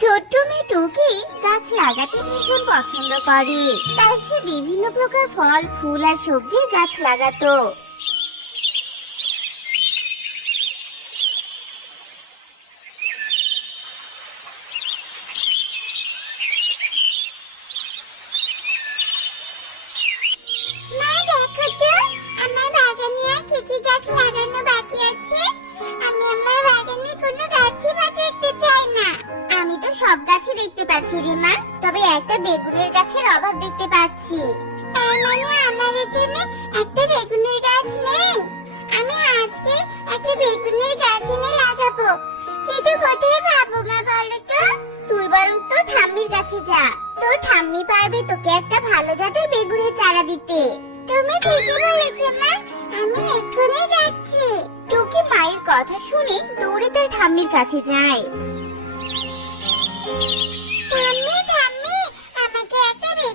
ছোট্ট মেয়ে টুকি গাছ লাগাতে ভীষণ পছন্দ করে। তাই সে বিভিন্ন প্রকার ফল, ফুল আর সবজির গাছ লাগাতো। একটা বেগুনের গাছের অভাব দেখতে পাচ্ছি। তার মানে আমার এখানে একটা বেগুনের গাছ নেই। আমি আজকে একটা বেগুনের গাছ এনে লাগাবো। কিন্তু কোথায় পাবো মা তুই বরং তোর ঠাম্মির কাছে যা। তোর ঠাম্মি পারবে তোকে একটা ভালো জাতের বেগুনের চারা দিতে। তুমি ঠিকই মা, আমি এক্ষুনি যাচ্ছি। টুকি মায়ের কথা শুনে দৌড়ে তার ঠাম্মির কাছে যায় ঠাম্মি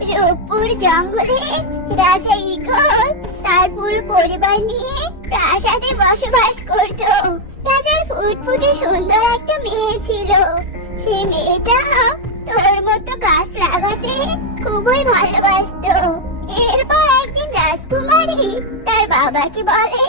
রূপপুর জঙ্গলে রাজা ইগল তার পুরো পরিবার নিয়ে প্রাসাদে বসবাস করত। রাজার ফুটফুটে সুন্দর একটা মেয়ে ছিল। সেই মেয়েটা তোর মতো গাছ লাগাতে খুবই ভালোবাসতো। এরপর একদিন রাজকুমারী তার বাবাকে বলে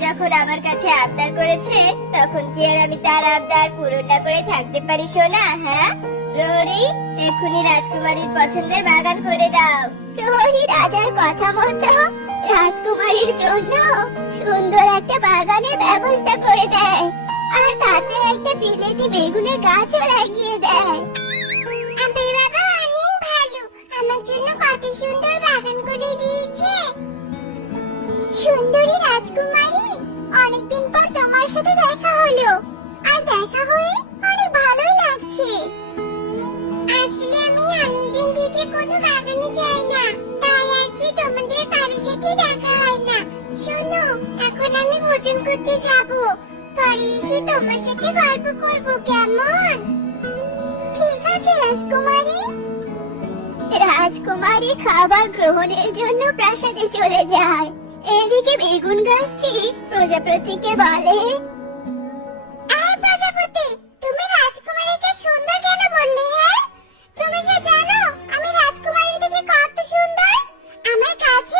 যখন আমার কাছে আবদার করেছে, তখন কি আর আমি তার আবদার পূরণ না করে থাকতে পারি, সোনা? হ্যাঁ? প্রহরী এক্ষুনি রাজকুমারীর পছন্দের বাগান করে দাও। প্রহরী রাজার কথা মতো রাজকুমারীর জন্য সুন্দর একটা বাগানের ব্যবস্থা করে দেয়। আর তাতে একটা বিলেতি বেগুনের গাছও লাগিয়ে দেয়। আমার বাবা, অনেক ভালো। আমার জন্য কত সুন্দর রাজকুমারী, অনেকদিন পর তোমার সাথে দেখা হলো। আর দেখা হয়ে অনেক ভালোই লাগছে। আসলে আমি অনেকদিন থেকে কোনো বাগানে যাই না, তাই আর কি তোমাদের সাথে দেখা হয় না। শোনো, এখন আমি ভোজন করতে যাব। পরে এসে তোমার সাথে গল্প করব, কেমন? ঠিক আছে, রাজকুমারী। রাজকুমারী খাবার গ্রহণের জন্য প্রাসাদে চলে যায়। এদিকে বেগুন গাছটি প্রজাপতিকে বলে আই প্রজাপতি, তুমি রাজকুমারীকে সুন্দর কেন বললে হ্যাঁ? তুমি কি জানো আমি রাজকুমারী থেকে কত সুন্দর? আমার কাছে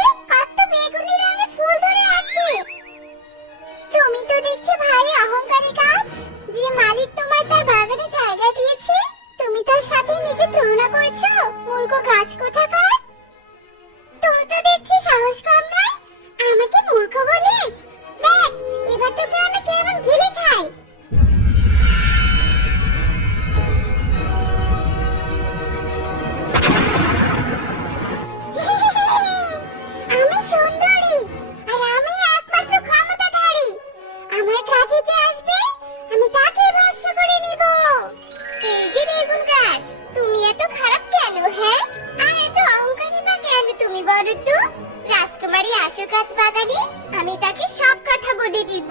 বাগানে আমি তাকে সব কথা বলে দিব।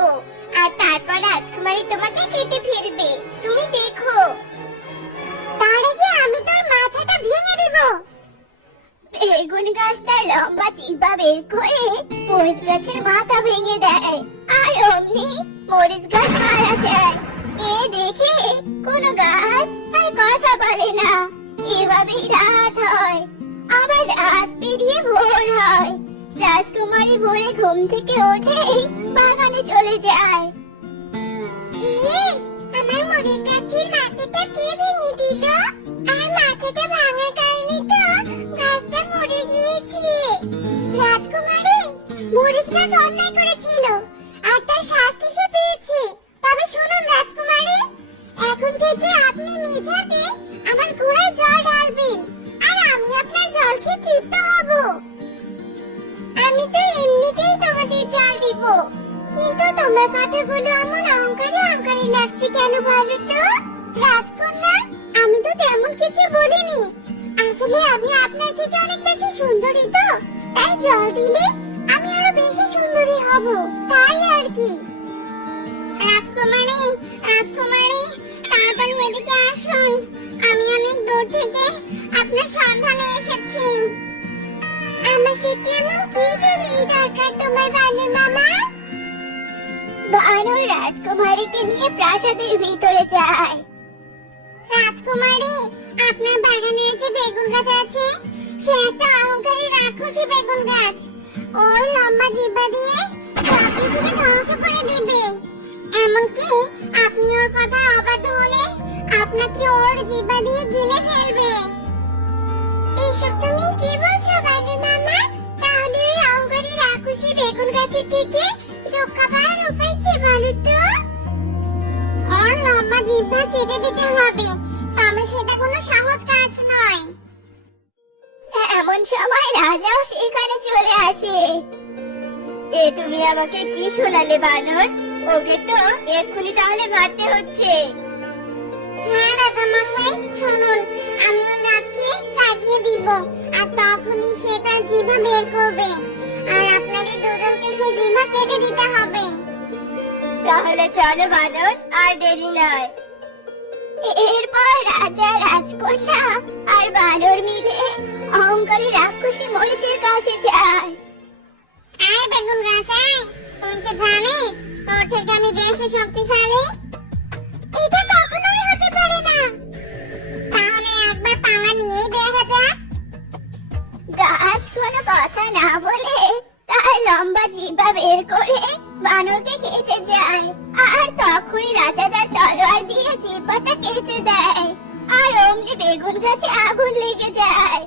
আর তারপর রাজকুমারী তোমাকে কেটে ফেলবে। তুমি দেখো। তার আগে আমি তোর মাথাটা ভেঙে দেব। বেগুন গাছ লম্বা চিপা বের করে মরিচ গাছের মাথা ভেঙে দেয়। আর অমনি মরিচ গাছ মারা যায়। এ দেখে কোনো গাছ আর কথা বলে না। এভাবেই রাত হয়। আবার রাত পেরিয়ে ভোর হয়। ভোরে ঘুম থেকে উঠে বাগানে চলে যায়। আমার মরিচ গাছের মাথাটা তবে শুনুন রাজকুমারী, এখন থেকে আপনি নিজ হাতে আমার গোড়ায় জল ঢালবেন, আর আমি আপনার জল খেয়ে তৃপ্ত হব। আমি তো এমনিতেই তোমাদের জল দিব। কিন্তু তোমার কথাগুলো এমন অহংকারী অহংকারী লাগছে কেন বলো তো? রাজকন্যা, আমি তো তেমন কিছু বলিনি। আসলে আমি আপনার থেকে অনেক বেশি সুন্দরী তো। তাই জল দিলে আমি আরও বেশি সুন্দরী হব। তাই আর কি। রাজকুমারী রাজকুমারী, তাড়াতাড়ি এদিকে আসুন। আমি অনেক দূর থেকে আপনার সন্ধানে এসেছি। আমার সাথে এমন কি জরুরি দরকার তোমার বানর মামা? বানর রাজকুমারীকে নিয়ে প্রাসাদের ভিতরে যায়। রাজকুমারী, আপনার বাগানে যে বেগুন গাছ আছে, সে একটা অহংকারী রাক্ষসী বেগুন গাছ। ওর লম্বা জিহ্বা দিয়ে সব ধ্বংস করে দিবে। এমনকি আপনি ওর কথা অবাধ্য হলে আপনাকে ওর জিহ্বা দিয়ে গিলে ফেলবে। এইসব তুমি কি এমন সময় রাজাও সেখানে চলে আসে। এ তুমি আমাকে কি শোনালে বানর? ওকে তো এক্ষুনি তাহলে মারতে হচ্ছে। হ্যাঁ রাজা মশাই শুনুন আমি ওই কাটিয়ে দিব আর তখনই সে তার জিভা বের করবে আর আপনাদের দুজনকে সে জিভা কেটে দিতে হবে। তাহলে চলো বানর আর দেরি নয়। এরপর রাজা রাজকন্যা আর বানর মিলে অহংকারী রাক্ষসী মরিচের কাছে যায়। বেগুন গাছ তুই কি জানিস? তোর থেকে আমি বেশি শক্তিশালী। কোনো কথা না বলে তার লম্বা বের করে যায়। আর তখনই দিয়ে দেয়। আর অমনি বেগুন গাছে আগুন লেগে যায়।